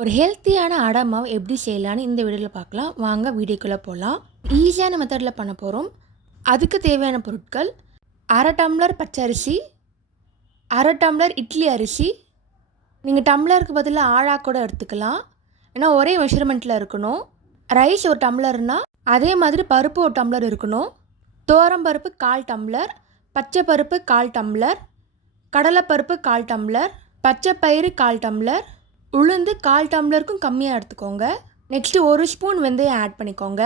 ஒரு ஹெல்த்தியான அடை மாவு எப்படி செய்யலான்னு இந்த வீடியோவில் பார்க்கலாம். வாங்க வீடியோக்குள்ளே போகலாம் ஈஸியான மெத்தடில் பண்ண போகிறோம் அதுக்கு தேவையான பொருட்கள் அரை டம்ளர் பச்சை அரிசி அரை டம்ளர் இட்லி அரிசி. நீங்கள் டம்ளருக்கு பதிலாக ஆழா கூட எடுத்துக்கலாம். ஏன்னா ஒரே மெஷர்மெண்ட்டில் இருக்கணும். ரைஸ் ஒரு டம்ளர்னால் அதே மாதிரி பருப்பு ஒரு டம்ளர் இருக்கணும். தோரம் பருப்பு கால் டம்ளர் பச்சை பருப்பு கால் டம்ளர் கடலைப்பருப்பு கால் டம்ளர் பச்சை பயிறு கால் டம்ளர் உளுந்து கால் டம்ளருக்கும் கம்மியாக எடுத்துக்கோங்க. நெக்ஸ்ட்டு ஒரு ஸ்பூன் வெந்தயம் ஆட் பண்ணிக்கோங்க.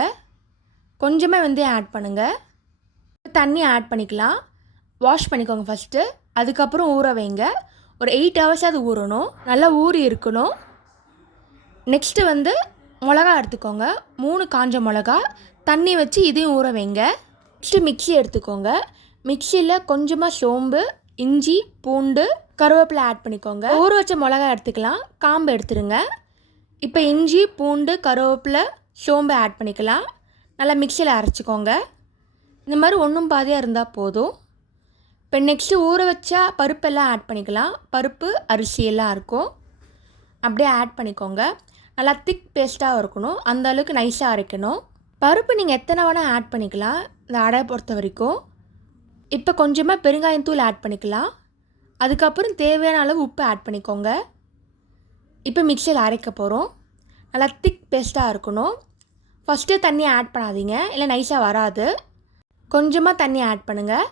கொஞ்சமாக வெந்தயம் ஆட் பண்ணுங்கள் தண்ணி ஆட் பண்ணிக்கலாம். வாஷ் பண்ணிக்கோங்க ஃபஸ்ட்டு அதுக்கப்புறம் ஊற வைங்க. ஒரு எயிட் ஹவர்ஸ் அது ஊறணும். நல்லா ஊறி இருக்கணும். நெக்ஸ்ட்டு வந்து மிளகா எடுத்துக்கோங்க. மூணு காஞ்ச மிளகா. தண்ணி வச்சு இதையும் ஊற வைங்க. நெக்ஸ்ட்டு மிக்ஸி எடுத்துக்கோங்க. மிக்சியில் கொஞ்சமாக சோம்பு இஞ்சி பூண்டு கருவேப்பிலை ஆட் பண்ணிக்கோங்க. ஊற வச்ச மிளகா எடுத்துக்கலாம். காம்பு எடுத்துருங்க. இப்போ இஞ்சி பூண்டு கருவேப்பிலை சோம்பு ஆட் பண்ணிக்கலாம். நல்லா மிக்சியில் அரைச்சிக்கோங்க. இந்த மாதிரி ஒன்றும் பாதியாக இருந்தால் போதும். இப்போ நெக்ஸ்ட்டு ஊற வச்சா பருப்பெல்லாம் ஆட் பண்ணிக்கலாம். பருப்பு அரிசி எல்லாம் இருக்கும். அப்படியே ஆட் பண்ணிக்கோங்க. நல்லா திக் பேஸ்ட்டாக இருக்கணும். அந்த அளவுக்கு நைஸாக அரைக்கணும். பருப்பு நீங்கள் எத்தனை வேணால் ஆட் பண்ணிக்கலாம். இந்த அடை பொறுத்த வரைக்கும். இப்போ கொஞ்சமாக பெருங்காயத்தூள் ஆட் பண்ணிக்கலாம். அதுக்கப்புறம் தேவையான அளவு உப்பு ஆட் பண்ணிக்கோங்க. இப்போ மிக்சியில் அரைக்க போகிறோம் நல்லா திக் பேஸ்ட்டாக இருக்கணும். ஃபஸ்ட்டு தண்ணி ஆட் பண்ணாதீங்க. இல்லை நைஸாக வராது. கொஞ்சமாக தண்ணி ஆட் பண்ணுங்கள்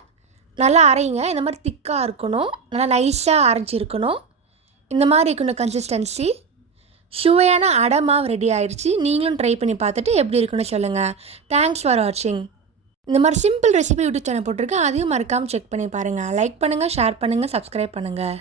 நல்லா அரைங்க. இந்த மாதிரி திக்காக இருக்கணும். நல்லா நைஸாக அரைஞ்சிருக்கணும். இந்த மாதிரி இருக்கணும் கன்சிஸ்டன்சி சுவையான அடை மாவு ரெடி ஆயிடுச்சு நீங்களும் ட்ரை பண்ணி பார்த்துட்டு எப்படி இருக்குன்னு சொல்லுங்கள் தேங்க்ஸ் ஃபார் வாட்சிங் இந்த மாதிரி சிம்பிள் ரெசிபி யூடியூப் சேனல் போட்டிருக்கேன் அதையும் மறக்காமல் செக் பண்ணி பாருங்கள் லைக் பண்ணுங்கள் ஷேர் பண்ணுங்கள் சப்ஸ்கிரைப் பண்ணுங்கள்